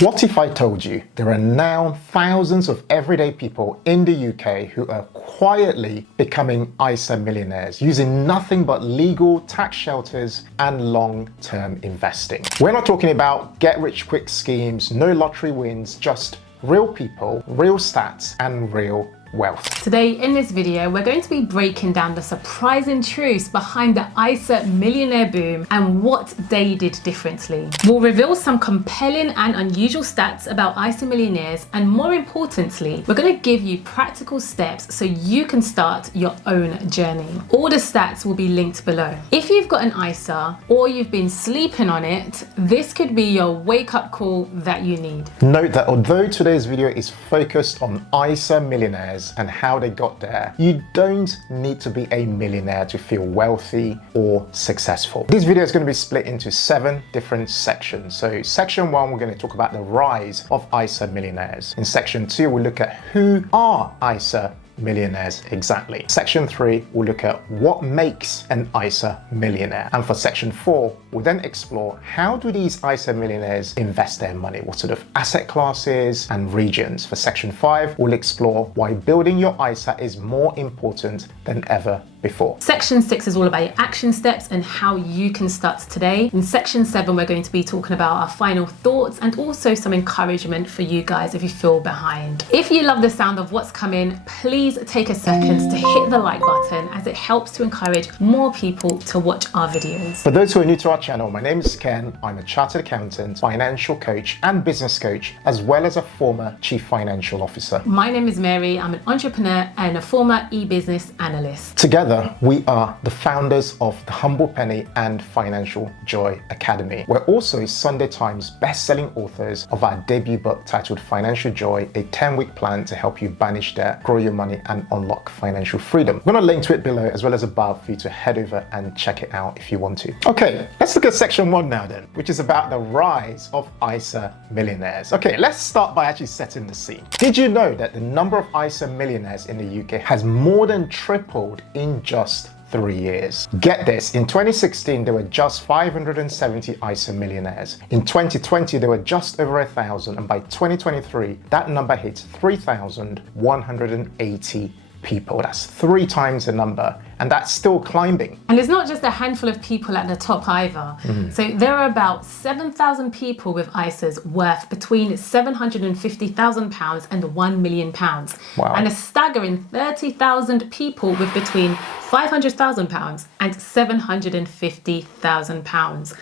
What if I told you there are now thousands of everyday people in the UK who are quietly becoming ISA millionaires using nothing but legal tax shelters and long-term investing? We're not talking about get-rich-quick schemes, no lottery wins, just real people, real stats, and real wealth. Today in this video, we're going to be breaking down the surprising truths behind the ISA millionaire boom and what they did differently. We'll reveal some compelling and unusual stats about ISA millionaires, and more importantly, we're going to give you practical steps so you can start your own journey. All the stats will be linked below. If you've got an ISA or you've been sleeping on it, this could be your wake-up call that you need. Note that although today's video is focused on ISA millionaires and how they got there, you don't need to be a millionaire to feel wealthy or successful. This video is going to be split into 7 different sections. So section 1, we're going to talk about the rise of ISA millionaires. In section 2, we'll look at who are ISA millionaires exactly. Section 3, we'll look at what makes an ISA millionaire. And for section 4, we'll then explore how do these ISA millionaires invest their money, what sort of asset classes and regions. For section 5, we'll explore why building your ISA is more important than ever before. Section 6 is all about your action steps and how you can start today. In section 7, we're going to be talking about our final thoughts and also some encouragement for you guys if you feel behind. If you love the sound of what's coming, please take a second to hit the like button, as it helps to encourage more people to watch our videos. For those who are new to our channel, my name is Ken. I'm a chartered accountant, financial coach and business coach, as well as a former chief financial officer. My name is Mary. I'm an entrepreneur and a former e-business analyst. Together, we are the founders of the Humble Penny and Financial Joy Academy. We're also Sunday Times best-selling authors of our debut book titled Financial Joy, a 10-week plan to help you banish debt, grow your money, and unlock financial freedom. I'm going to link to it below as well as above for you to head over and check it out if you want to. Okay, let's look at section 1 now then, which is about the rise of ISA millionaires. Okay, let's start by actually setting the scene. Did you know that the number of ISA millionaires in the UK has more than tripled in just 3 years? Get this, in 2016 there were just 570 ISA millionaires. In 2020 there were just over 1,000, and by 2023 that number hit 3,180 people. That's 3 times the number, and that's still climbing. And it's not just a handful of people at the top either. So there are about 7,000 people with ISAs worth between £750,000 and £1 million. Wow. And a staggering 30,000 people with between £500,000 and £750,000.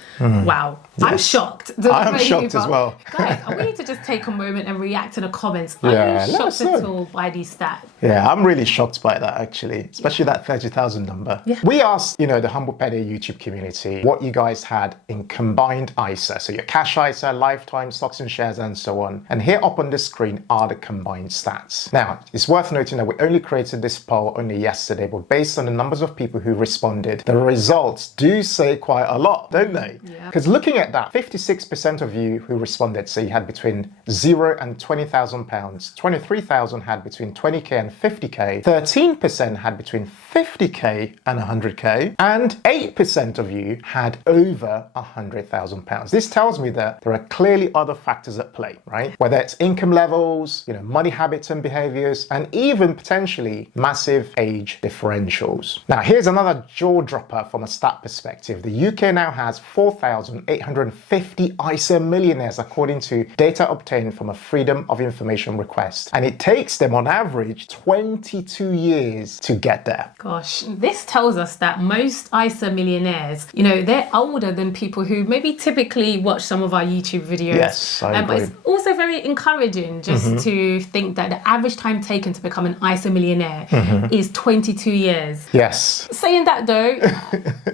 Wow. Yes. I'm shocked. I'm shocked as well. Guys, I want you to just take a moment and react to the comments. Are you shocked at all by these stats? Yeah, I'm really shocked by that actually, especially that 30,000 number. Yeah. We asked, the Humble Penny YouTube community what you guys had in combined ISA. So your cash ISA, lifetime, stocks and shares, and so on. And here up on the screen are the combined stats. Now, it's worth noting that we only created this poll only yesterday, but based on the numbers of people who responded, the results do say quite a lot, don't they? Because looking at that, 56% of you who responded say you had between £0 and £20,000, 23,000 had between 20k and 50k, 13% had between 50k and 100k, and 8% of you had over £100,000. This tells me that there are clearly other factors at play, right? Whether it's income levels, money habits and behaviors, and even potentially massive age differentials. Now, here's another jaw dropper from a stat perspective. The UK now has 4,850 ISA millionaires according to data obtained from a Freedom of Information request. And it takes them on average 22 years to get there. Gosh, this tells us that most ISA millionaires, they're older than people who maybe typically watch some of our YouTube videos. Yes, I agree. But it's also very encouraging just to think that the average time taken to become an ISA millionaire is 22 years. Yes. Saying that though,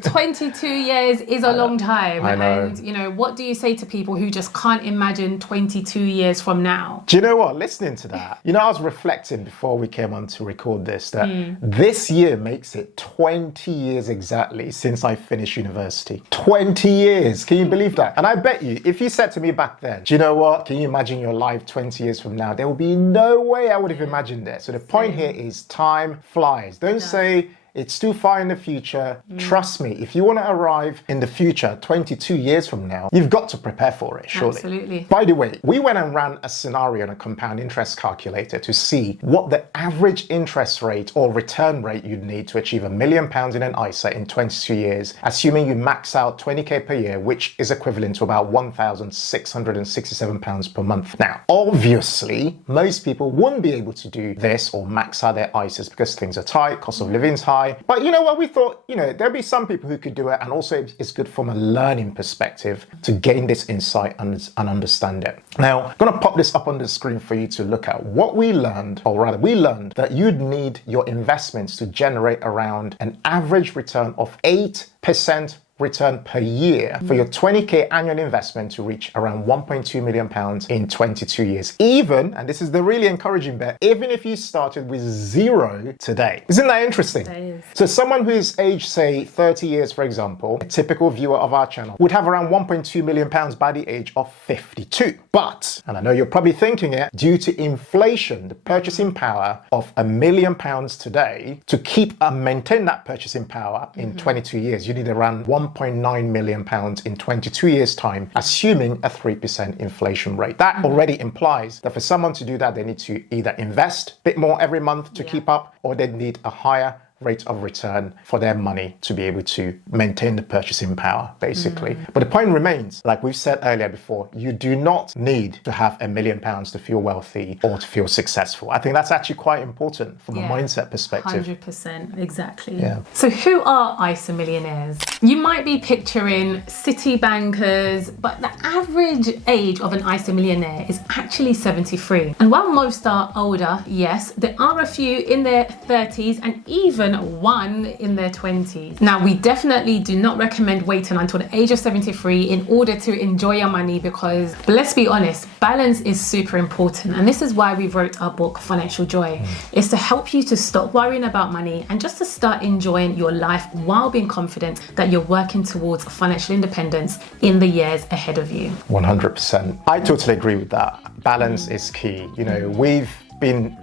22 years is a long time. I know. And, what do you say to people who just can't imagine 22 years from now? Do you know what? Listening to that, I was reflecting before we came on to record this, that this year makes it 20 years exactly since I finished university. 20 years. Can you believe that? And I bet you, if you said to me back then, do you know what? Can you imagine your life 20 years from now? There will be no way I would have imagined it. So the point here is time flies. Don't say It's too far in the future. Trust me, if you want to arrive in the future 22 years from now, you've got to prepare for it, surely. Absolutely. By the way, we went and ran a scenario on a compound interest calculator to see what the average interest rate or return rate you'd need to achieve £1 million in an ISA in 22 years, assuming you max out 20k per year, which is equivalent to about £1,667 per month. Now, obviously, most people wouldn't be able to do this or max out their ISAs because things are tight, cost of living is high. But you know what, we thought, there'll be some people who could do it, and also it's good from a learning perspective to gain this insight and understand it. Now, I'm going to pop this up on the screen for you to look at. What we learned, or rather we learned that you'd need your investments to generate around an average return of 8% return per year for your 20k annual investment to reach around £1.2 million in 22 years. Even, and this is the really encouraging bit, even if you started with zero today. Isn't that interesting? That is. So someone who is aged, say, 30 years, for example, a typical viewer of our channel, would have around £1.2 million by the age of 52. But, and I know you're probably thinking it, due to inflation, the purchasing power of £1 million today, to keep and maintain that purchasing power in 22 years, you need around £1.9 million in 22 years' time, assuming a 3% inflation rate. That already implies that for someone to do that, they need to either invest a bit more every month to keep up, or they need a higher rate of return for their money to be able to maintain the purchasing power, basically. But the point remains, like we've said earlier before, you do not need to have £1 million to feel wealthy or to feel successful. I think that's actually quite important from a mindset perspective. 100%, exactly. Yeah. So who are ISA millionaires? You might be picturing city bankers, but the average age of an ISA millionaire is actually 73. And while most are older, yes, there are a few in their 30s and even one in their 20s. Now, we definitely do not recommend waiting until the age of 73 in order to enjoy your money, because let's be honest, balance is super important. And this is why we wrote our book, Financial Joy. It's to help you to stop worrying about money and just to start enjoying your life while being confident that you're working towards financial independence in the years ahead of you. 100%. I totally agree with that. Balance is key.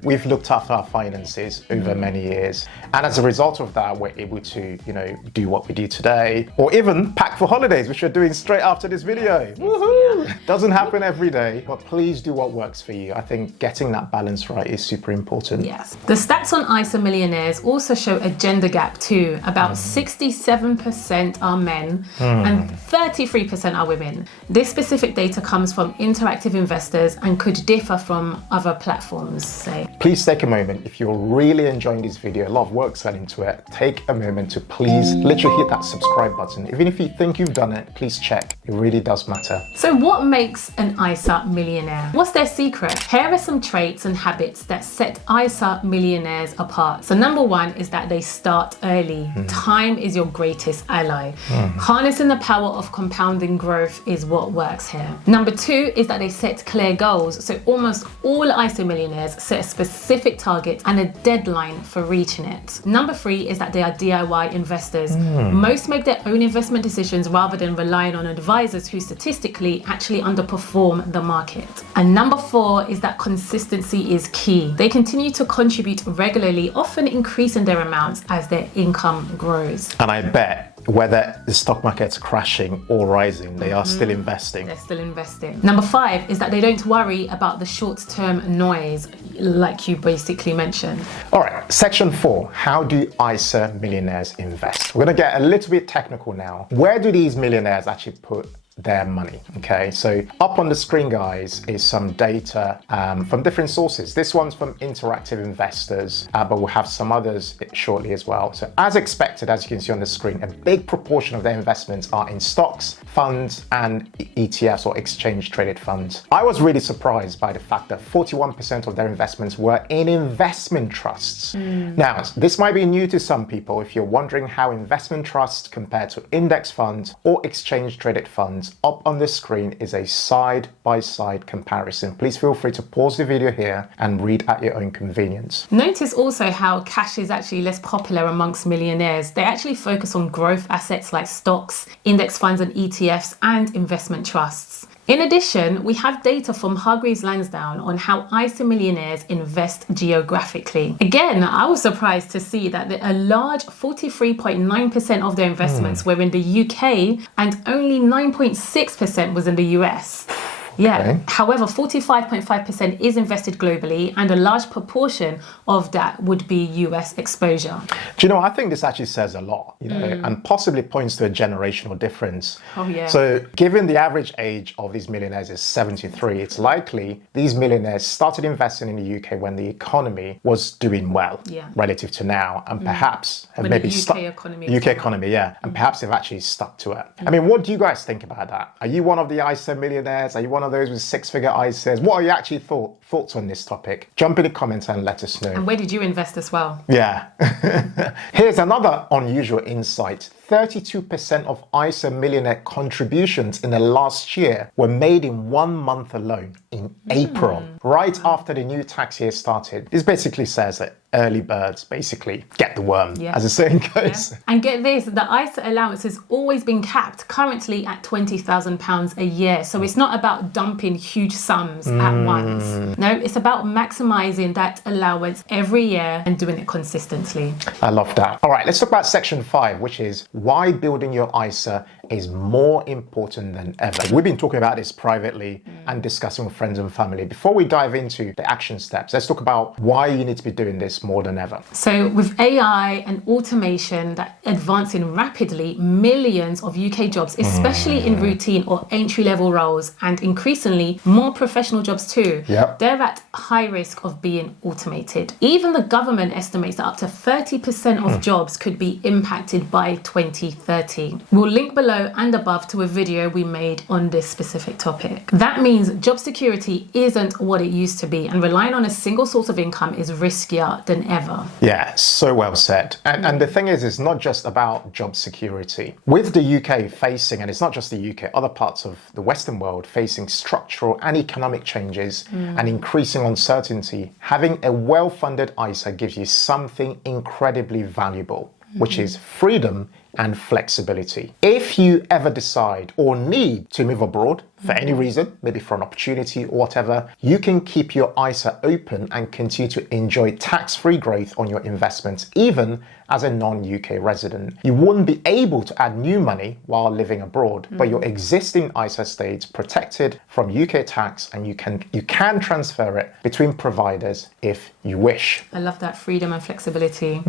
We've looked after our finances over many years, and as a result of that, we're able to, do what we do today, or even pack for holidays, which we're doing straight after this video. Woohoo! Doesn't happen every day, but please do what works for you. I think getting that balance right is super important. Yes. The stats on ISA millionaires also show a gender gap too. About 67% are men and 33% are women. This specific data comes from Interactive Investors and could differ from other platforms. Please take a moment. If you're really enjoying this video, a lot of work's gone into it, take a moment to please literally hit that subscribe button. Even if you think you've done it, please check. It really does matter. So what makes an ISA millionaire? What's their secret? Here are some traits and habits that set ISA millionaires apart. So number one is that they start early. Time is your greatest ally. Harnessing the power of compounding growth is what works here. Number two is that they set clear goals. So almost all ISA millionaires set a specific target and a deadline for reaching it. Number three is that they are DIY investors. Most make their own investment decisions rather than relying on advisors who statistically actually underperform the market. And number four is that consistency is key. They continue to contribute regularly, often increasing their amounts as their income grows. And I bet whether the stock market's crashing or rising, they are still investing. They're still investing. Number five is that they don't worry about the short-term noise, like you basically mentioned. All right, section 4, how do ISA millionaires invest? We're gonna get a little bit technical now. Where do these millionaires actually put their money? Okay, so up on the screen, guys, is some data from different sources. This one's from Interactive Investors, but we'll have some others shortly as well. So as expected, as you can see on the screen, a big proportion of their investments are in stocks, funds, and ETFs, or exchange traded funds. I was really surprised by the fact that 41% of their investments were in investment trusts. Now, this might be new to some people if you're wondering how investment trusts compare to index funds or exchange traded funds. Up on the screen is a side-by-side comparison. Please feel free to pause the video here and read at your own convenience. Notice also how cash is actually less popular amongst millionaires. They actually focus on growth assets like stocks, index funds and ETFs, and investment trusts. In addition, we have data from Hargreaves Lansdown on how ISA millionaires invest geographically. Again, I was surprised to see that a large 43.9% of their investments were in the UK and only 9.6% was in the US. Yeah. Okay. However, 45.5% is invested globally, and a large proportion of that would be US exposure. Do you know, I think this actually says a lot, and possibly points to a generational difference. Oh, yeah. So given the average age of these millionaires is 73, it's likely these millionaires started investing in the UK when the economy was doing well relative to now, and perhaps have when maybe the UK economy UK economy, and perhaps they've actually stuck to it. I mean, what do you guys think about that? Are you one of the ISA millionaires? Are you one of those with six-figure ISAs? What are your actually thoughts on this topic? Jump in the comments and let us know. And where did you invest as well? Yeah. Here's another unusual insight. 32% of ISA millionaire contributions in the last year were made in 1 month alone, in April, right after the new tax year started. This basically says that early birds basically get the worm, as the saying goes. Yeah. And get this, the ISA allowance has always been capped, currently at £20,000 a year. So it's not about dumping huge sums at once. No, it's about maximizing that allowance every year and doing it consistently. I love that. All right, let's talk about section 5, which is why building your ISA is more important than ever. We've been talking about this privately and discussing with friends and family. Before we dive into the action steps, let's talk about why you need to be doing this more than ever. So with AI and automation that advancing rapidly, millions of UK jobs, especially in routine or entry-level roles, and increasingly more professional jobs too, they're at high risk of being automated. Even the government estimates that up to 30% of jobs could be impacted by 2030. We'll link below and above to a video we made on this specific topic. That means job security isn't what it used to be, and relying on a single source of income is riskier than ever. Yeah, so well said. And the thing is, it's not just about job security. With the UK facing, and it's not just the UK, other parts of the Western world facing structural and economic changes and increasing uncertainty, having a well-funded ISA gives you something incredibly valuable, which is freedom and flexibility. If you ever decide or need to move abroad for any reason, maybe for an opportunity or whatever, you can keep your ISA open and continue to enjoy tax-free growth on your investments, even as a non-UK resident. You wouldn't be able to add new money while living abroad, but your existing ISA stays protected from UK tax, and you can transfer it between providers if you wish. I love that freedom and flexibility.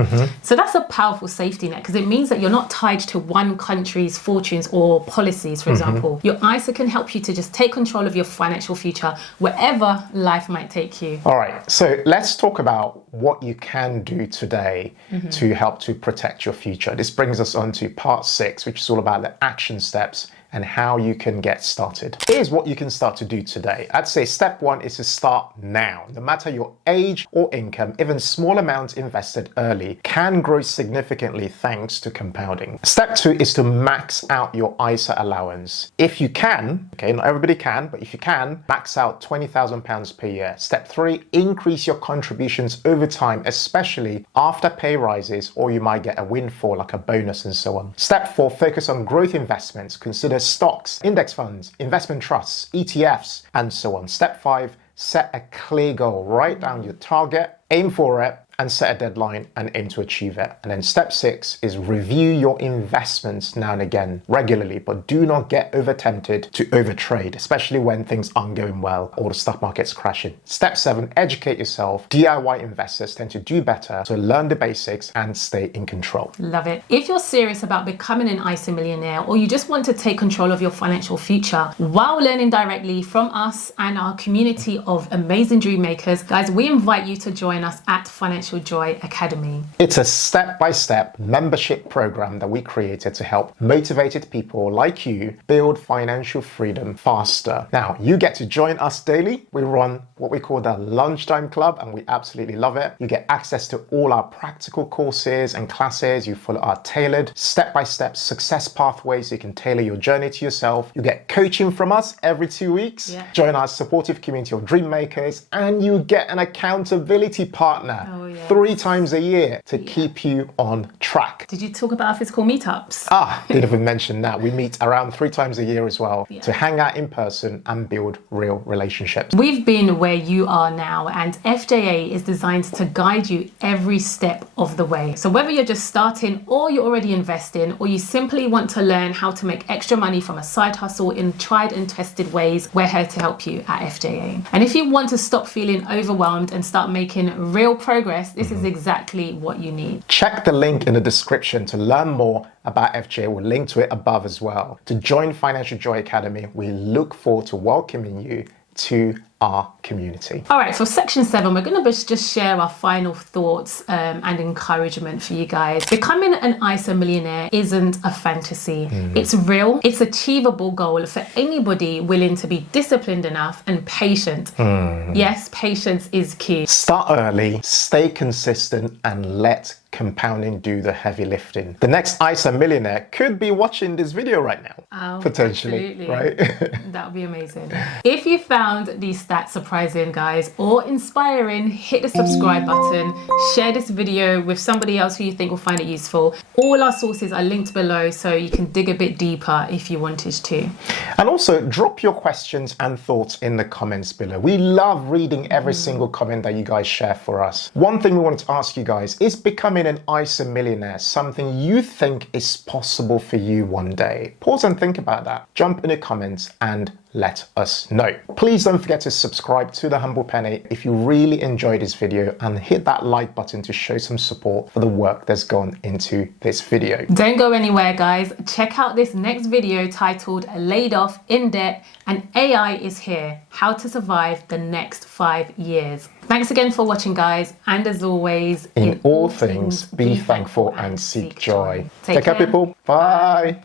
So that's a powerful safety net, because it means that you're not tied to one country's fortunes or policies, for example. Your ISA can help you to just take control of your financial future wherever life might take you. All right, so let's talk about what you can do today to help to protect your future. This brings us on to part 6, which is all about the action steps and how you can get started. Here's what you can start to do today. I'd say step 1 is to start now. No matter your age or income, even small amounts invested early can grow significantly thanks to compounding. Step 2 is to max out your ISA allowance. If you can, okay, not everybody can, but if you can, max out £20,000 per year. Step 3, increase your contributions over time, especially after pay rises, or you might get a windfall like a bonus and so on. Step 4, focus on growth investments. Consider stocks, index funds, investment trusts, ETFs, and so on. Step 5, set a clear goal. Write down your target, aim for it, and set a deadline and aim to achieve it. And then step 6 is review your investments now and again, regularly, but do not get over tempted to overtrade, especially when things aren't going well or the stock market's crashing. Step 7, educate yourself. DIY investors tend to do better, so learn the basics and stay in control. Love it. If you're serious about becoming an ISA millionaire, or you just want to take control of your financial future while learning directly from us and our community of amazing dream makers, guys, we invite you to join us at Financial Joy Academy. It's a step-by-step membership program that we created to help motivated people like you build financial freedom faster. Now, you get to join us daily. We run what we call the Lunchtime Club, and we absolutely love it. You get access to all our practical courses and classes. You follow our tailored step-by-step success pathways so you can tailor your journey to yourself. You get coaching from us every 2 weeks. Join our supportive community of dream makers, and you get an accountability partner. 3 times a year to keep you on track. Did you talk about our physical meetups? Didn't even mention that. We meet around 3 times a year as well to hang out in person and build real relationships. We've been where you are now, and FJA is designed to guide you every step of the way. So whether you're just starting or you're already investing, or you simply want to learn how to make extra money from a side hustle in tried and tested ways, we're here to help you at FJA. And if you want to stop feeling overwhelmed and start making real progress, this is exactly what you need. Check the link in the description to learn more about FJA. We'll link to it above as well. To join Financial Joy Academy, we look forward to welcoming you to our community. All right, for section 7, we're going to just share our final thoughts and encouragement for you guys. Becoming an ISA millionaire isn't a fantasy. It's real. It's an achievable goal for anybody willing to be disciplined enough and patient. Yes, patience is key. Start early, stay consistent, and let compounding do the heavy lifting. The next ISA millionaire could be watching this video right now. Potentially, right? That would be amazing. If you found these stats surprising, guys, or inspiring, hit the subscribe button, share this video with somebody else who you think will find it useful. All our sources are linked below, so you can dig a bit deeper if you wanted to. And also drop your questions and thoughts in the comments below. We love reading every single comment that you guys share for us. One thing we wanted to ask you guys is, becoming an ISA millionaire something you think is possible for you one day? Pause and think about that. Jump in the comments and let us know. Please don't forget to subscribe to The Humble Penny if you really enjoyed this video, and hit that like button to show some support for the work that's gone into this video. Don't go anywhere, guys. Check out this next video titled Laid Off, In Debt, and AI is Here, How to Survive the Next 5 Years. Thanks again for watching, guys, and as always, in all things, be thankful and seek joy. Take care, people. Bye.